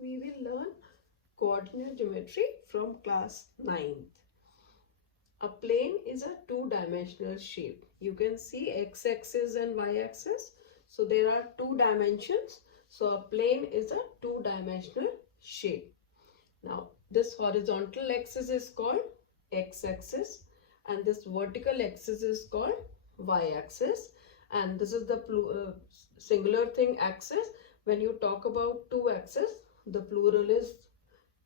we will learn coordinate geometry from class 9th. A plane is a two-dimensional shape. You can see x-axis and y-axis. So there are two dimensions. So a plane is a two-dimensional shape. Now this horizontal axis is called x-axis and this vertical axis is called y-axis, and this is the singular thing axis. When you talk about two axes, the plural is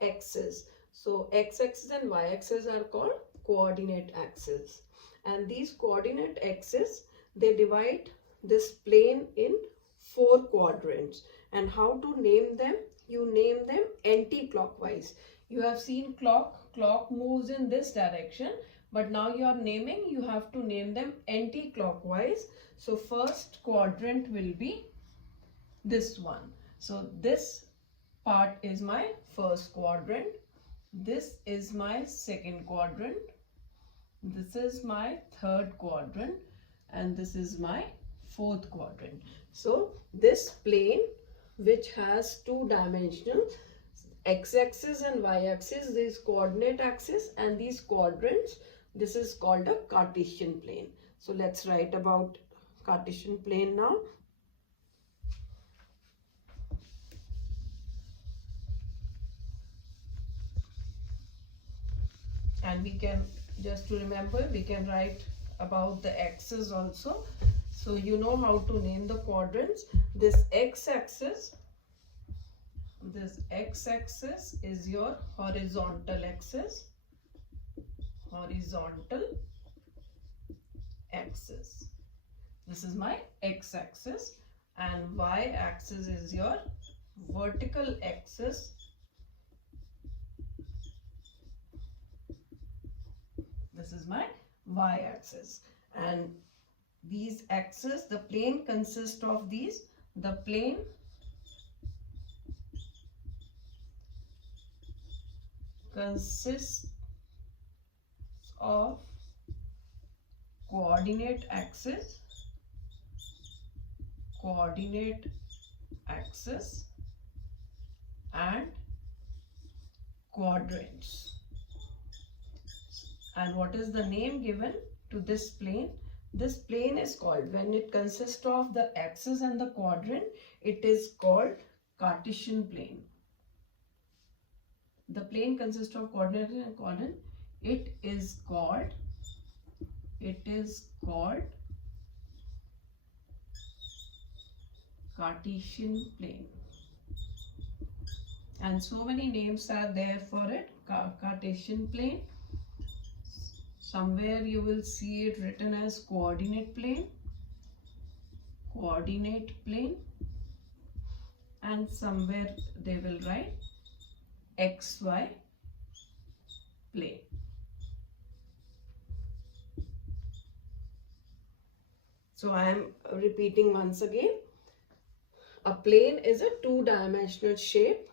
axis. So x-axis and y-axis are called coordinate axes, and these coordinate axes, they divide this plane in four quadrants. And how to name them? You name them anti-clockwise. You have seen clock moves in this direction, but now you are naming, you have to name them anti-clockwise. So first quadrant will be this one. So this part is my first quadrant, this is my second quadrant, this is my third quadrant, and this is my fourth quadrant. So this plane, which has two dimensions, x-axis and y-axis, this coordinate axis, and these quadrants, this is called a Cartesian plane. So let's write about Cartesian plane now. And we can, just to remember, we can write about the axis also. So you know how to name the quadrants. This x-axis is your horizontal axis, this is my x-axis, and y-axis is your vertical axis, this is my y-axis. And these axes, the plane consists of these. The plane consists of coordinate axis and quadrants. And what is the name given to this plane? This plane is called, when it consists of the axis and the quadrant, it is called Cartesian plane. The plane consists of coordinate and quadrant. It is called Cartesian plane. And so many names are there for it. Cartesian plane. Somewhere you will see it written as coordinate plane, and somewhere they will write XY plane. So I am repeating once again. A plane is a two-dimensional shape.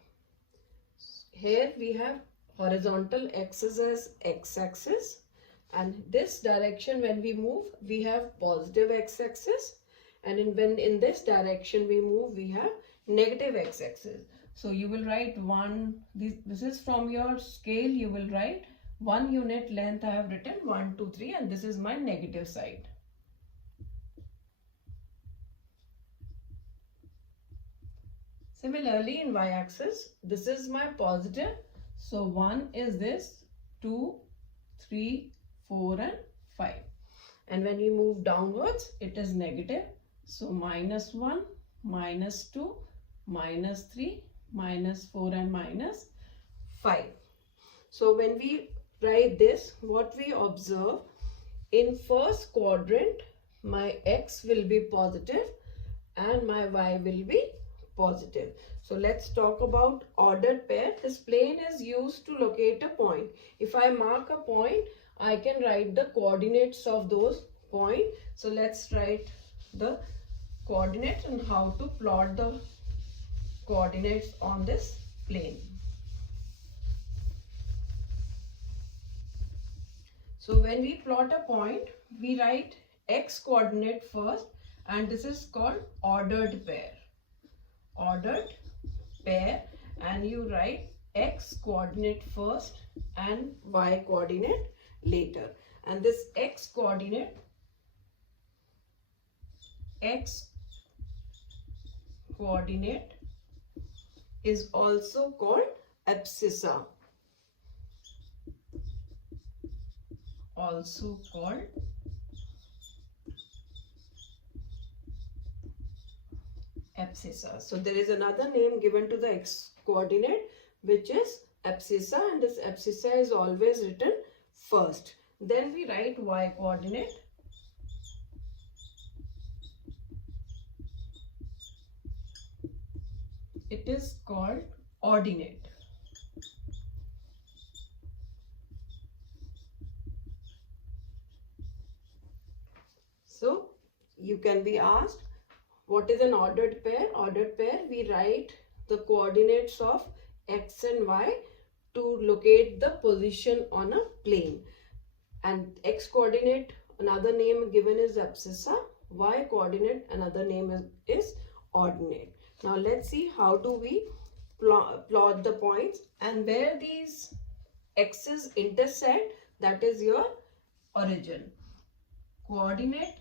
Here we have horizontal axis as x-axis. And this direction, when we move, we have positive x-axis, and when in this direction we move, we have negative x-axis. So you will write this is from your scale, you will write 1 unit length. I have written 1, 2, 3, and this is my negative side. Similarly, in y-axis, this is my positive. So 1 is this, 2, 3, 4 and 5. And when we move downwards, it is negative. So -1, -2, -3, -4 and -5. So when we write this, what we observe, in first quadrant, my x will be positive and my y will be positive. So let's talk about ordered pair. This plane is used to locate a point. If I mark a point, I can write the coordinates of those points. So let's write the coordinates and how to plot the coordinates on this plane. So when we plot a point, we write x coordinate first, and this is called ordered pair. and you write x coordinate first and y coordinate later. And this x coordinate is also called abscissa. Also called abscissa. So there is another name given to the x coordinate, which is abscissa, and this abscissa is always written first. Then we write y coordinate. It is called ordinate. So you can be asked, what is an ordered pair? Ordered pair, we write the coordinates of x and y to locate the position on a plane. And x coordinate, another name given is abscissa. Y coordinate, another name is ordinate. Now let's see how do we plot the points, and where these x's intersect, that is your origin. Coordinate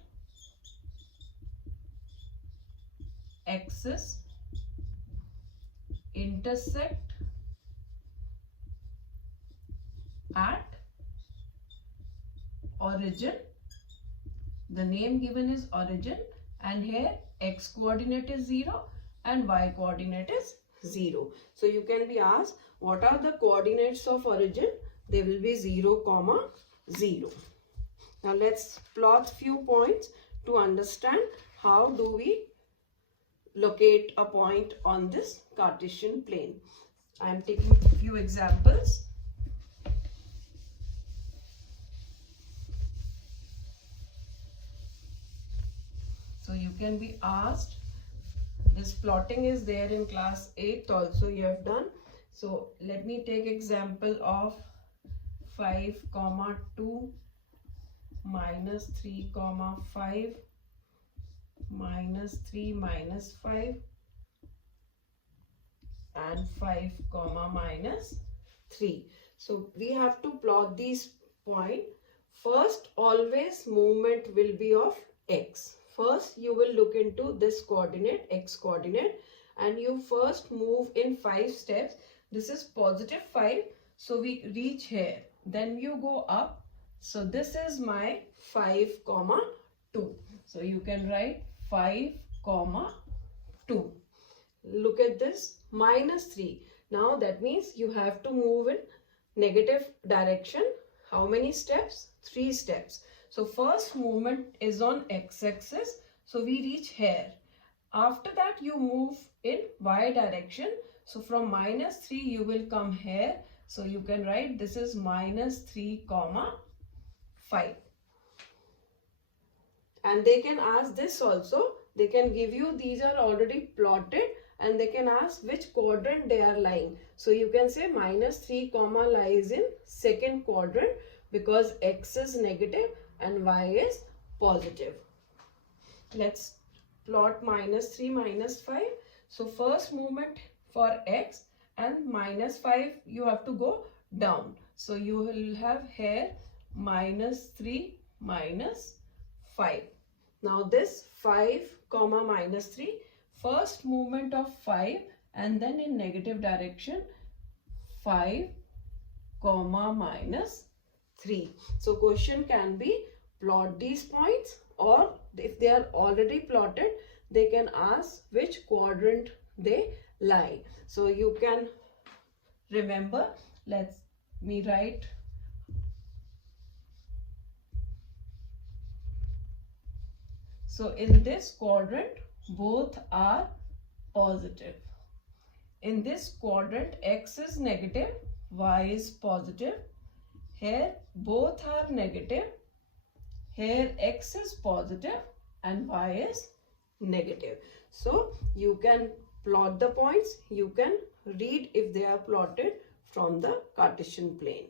axis intersect at origin. The name given is origin, and here x coordinate is 0 and y coordinate is 0. So you can be asked, what are the coordinates of origin? They will be 0, 0. Now let's plot few points to understand how do we locate a point on this Cartesian plane. I am taking a few examples. So you can be asked, this plotting is there in class 8th also you have done. So let me take example of 5, 2 minus 3, 5 minus 3 minus 5 and 5, minus 3. So we have to plot these points. First, always movement will be of x. First, you will look into this coordinate, x coordinate, and you first move in 5 steps. This is positive 5. So we reach here. Then you go up. So this is my 5, 2. So you can write 5, 2. Look at this, minus 3. Now that means you have to move in negative direction. How many steps? 3 steps. So first movement is on x-axis. So we reach here. After that you move in y direction. So from minus 3 you will come here. So you can write this is minus 3, 5. And they can ask this also. They can give you, these are already plotted, and they can ask which quadrant they are lying. So you can say minus 3, lies in second quadrant because x is negative and y is positive. Let's plot minus 3, minus 5. So first movement for x, and minus 5 you have to go down. So you will have here minus 3, minus 5. Now this 5, minus 3, first movement of 5 and then in negative direction 5, minus 3. So question can be plot these points, or if they are already plotted, they can ask which quadrant they lie. So you can remember, let me write. So in this quadrant, both are positive. In this quadrant, x is negative, y is positive. Here both are negative. Here x is positive and y is negative. So you can plot the points. You can read if they are plotted from the Cartesian plane.